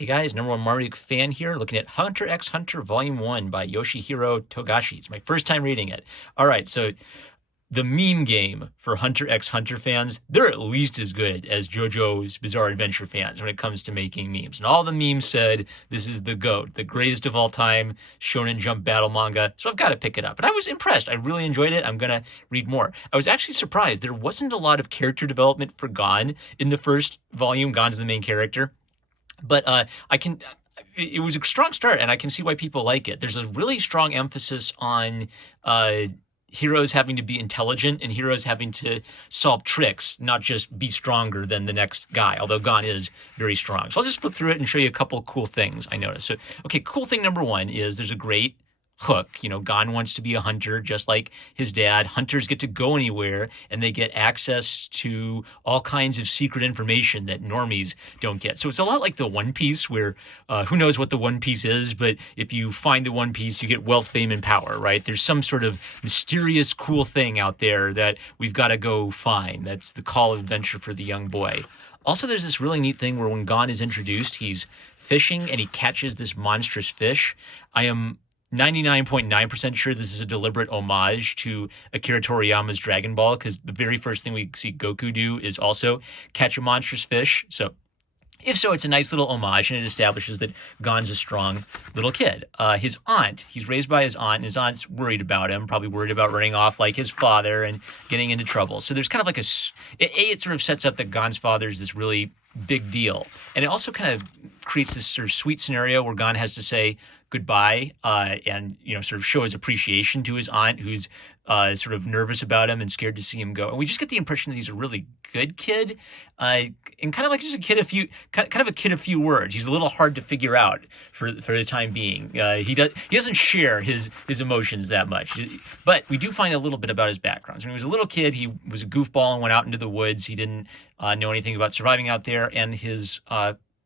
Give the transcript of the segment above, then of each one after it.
Hey guys, number one Mario fan here, looking at Hunter x Hunter Volume 1 by Yoshihiro Togashi. It's my first time reading it. All right, so the meme game for Hunter x Hunter fans, they're at least as good as JoJo's Bizarre Adventure fans when it comes to making memes. And all the memes said, this is the GOAT, the greatest of all time Shonen Jump battle manga. So I've got to pick it up. And I was impressed. I really enjoyed it. I'm going to read more. I was actually surprised. There wasn't a lot of character development for Gon in the first volume. Gon's the main character. But it was a strong start, and I can see why people like it. There's a really strong emphasis on heroes having to be intelligent and heroes having to solve tricks, not just be stronger than the next guy, although Gon is very strong. So I'll just flip through it and show you a couple cool things I noticed. So, okay, cool thing number one is there's a great hook. Gon wants to be a hunter just like his dad. Hunters get to go anywhere and they get access to all kinds of secret information that normies don't get. So it's a lot like the One Piece where who knows what the One Piece is, but if you find the One Piece, you get wealth, fame, and power, right? There's some sort of mysterious, cool thing out there that we've got to go find. That's the call of adventure for the young boy. Also, there's this really neat thing where when Gon is introduced, he's fishing and he catches this monstrous fish. I am 99.9% sure this is a deliberate homage to Akira Toriyama's Dragon Ball, because the very first thing we see Goku do is also catch a monstrous fish. So if so, it's a nice little homage, and it establishes that Gon's a strong little kid. His aunt, he's raised by his aunt, and his aunt's worried about him, probably worried about running off like his father and getting into trouble. So there's kind of like it sort of sets up that Gon's father is this really big deal. And it also kind of creates this sort of sweet scenario where Gon has to say goodbye and sort of show his appreciation to his aunt, who's sort of nervous about him and scared to see him go. And we just get the impression that he's a really good kid, and kind of like just a kid a kid of few words. He's a little hard to figure out for the time being. He doesn't share his emotions that much, but we do find a little bit about his background. So when he was a little kid, he was a goofball and went out into the woods. He didn't know anything about surviving out there, and his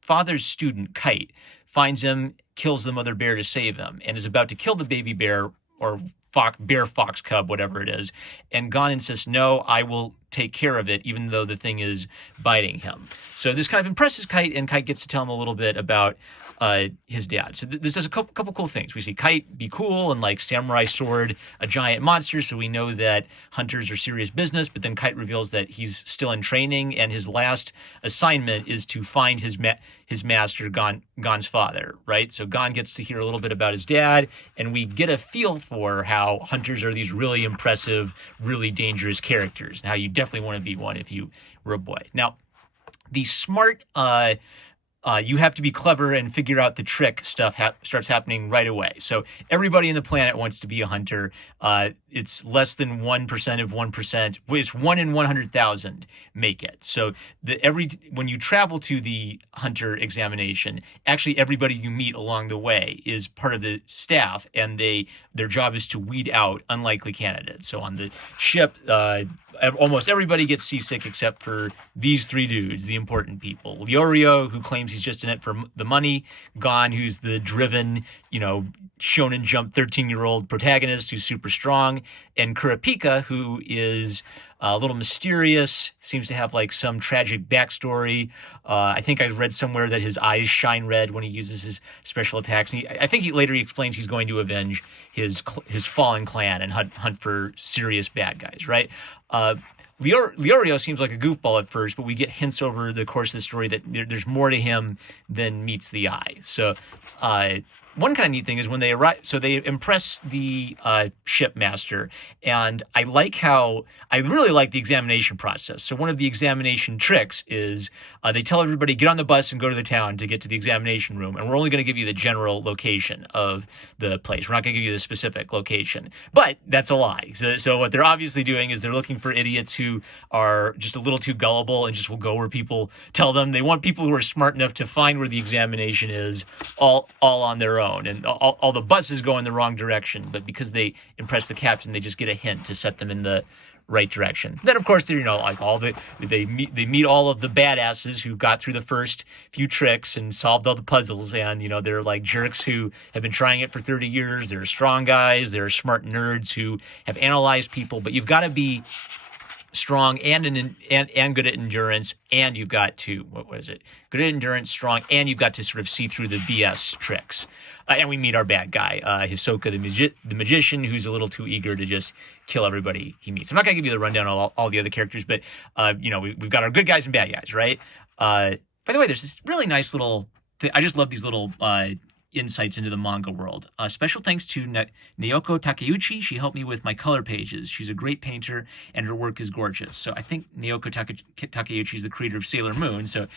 father's student, Kite, finds him, kills the mother bear to save him, and is about to kill the baby bear or fox cub, whatever it is. And Gon insists, no, I will take care of it, even though the thing is biting him. So this kind of impresses Kite, and Kite gets to tell him a little bit about his dad. So this does a couple cool things. We see Kite be cool and like samurai sword a giant monster, so we know that hunters are serious business. But then Kite reveals that he's still in training, and his last assignment is to find his master, Gon's father, right? So Gon gets to hear a little bit about his dad, and we get a feel for how hunters are these really impressive, really dangerous characters, and how you definitely want to be one if you were a boy. Now, the smart you have to be clever and figure out the trick stuff starts happening right away. So everybody on the planet wants to be a hunter. It's less than 1% of 1%. It's 1 in 100,000 make it. So when you travel to the hunter examination, actually everybody you meet along the way is part of the staff, and their job is to weed out unlikely candidates. So on the ship, almost everybody gets seasick except for these three dudes, the important people. Leorio, who claims he's just in it for the money. Gon, who's the driven, Shonen Jump 13-year-old protagonist who's super strong. And Kurapika, who is a little mysterious, seems to have like some tragic backstory. I think I read somewhere that his eyes shine red when he uses his special attacks. And I think he later explains he's going to avenge his fallen clan and hunt for serious bad guys, right? Leorio seems like a goofball at first, but we get hints over the course of the story that there's more to him than meets the eye. So one kind of neat thing is when they arrive, so they impress the shipmaster, and I really like the examination process. So one of the examination tricks is they tell everybody, get on the bus and go to the town to get to the examination room, and we're only going to give you the general location of the place. We're not going to give you the specific location. But that's a lie. So what they're obviously doing is they're looking for idiots who are just a little too gullible and just will go where people tell them. They want people who are smart enough to find where the examination is all on their own. And all the buses go in the wrong direction, but because they impress the captain, they just get a hint to set them in the right direction. Then, of course, they meet all of the badasses who got through the first few tricks and solved all the puzzles, and they're like jerks who have been trying it for 30 years. They're strong guys. They're smart nerds who have analyzed people. But you've got to be strong and good at endurance, and you've got to what was it? Good at endurance, strong, and you've got to sort of see through the BS tricks. And we meet our bad guy, Hisoka the magician, who's a little too eager to just kill everybody he meets. I'm not going to give you the rundown on all the other characters, but we've got our good guys and bad guys, right? By the way, there's this really nice little thing. I just love these little insights into the manga world. Special thanks to Naoko Takeuchi. She helped me with my color pages. She's a great painter, and her work is gorgeous. So I think Naoko Takeuchi is the creator of Sailor Moon. So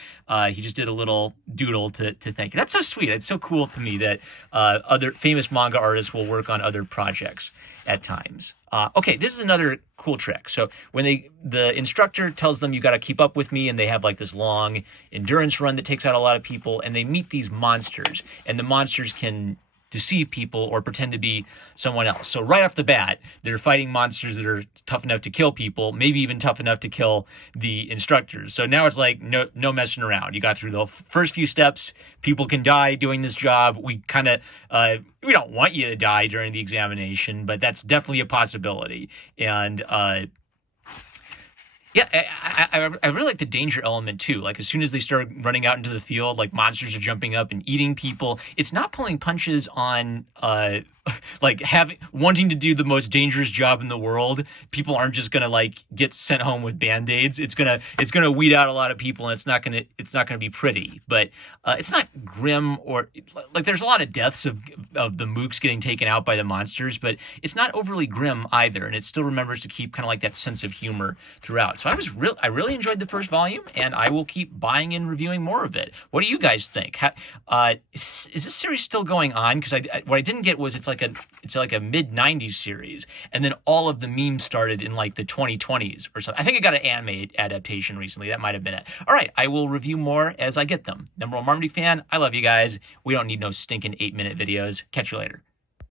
he just did a little doodle to thank her. That's so sweet. It's so cool to me that other famous manga artists will work on other projects at times. Okay, this is another cool trick. So when the instructor tells them you got to keep up with me, and they have like this long endurance run that takes out a lot of people, and they meet these monsters, and the monsters can deceive people or pretend to be someone else. So right off the bat, they're fighting monsters that are tough enough to kill people, maybe even tough enough to kill the instructors. So now it's like no messing around. You got through the first few steps. People can die doing this job. We kind of we don't want you to die during the examination, but that's definitely a possibility. And yeah, I really like the danger element too. Like as soon as they start running out into the field, like monsters are jumping up and eating people. It's not pulling punches on like wanting to do the most dangerous job in the world. People aren't just gonna like get sent home with band-aids. It's gonna weed out a lot of people, and it's not gonna be pretty. But it's not grim or like there's a lot of deaths of the mooks getting taken out by the monsters, but it's not overly grim either, and it still remembers to keep kind of like that sense of humor throughout. So I really enjoyed the first volume, and I will keep buying and reviewing more of it. What do you guys think? Is this series still going on? Because what I didn't get was it's like a mid-90s series, and then all of the memes started in like the 2020s or something. I think it got an anime adaptation recently. That might have been it. All right, I will review more as I get them. Number one Marmaduke fan, I love you guys. We don't need no stinking 8-minute videos. Catch you later.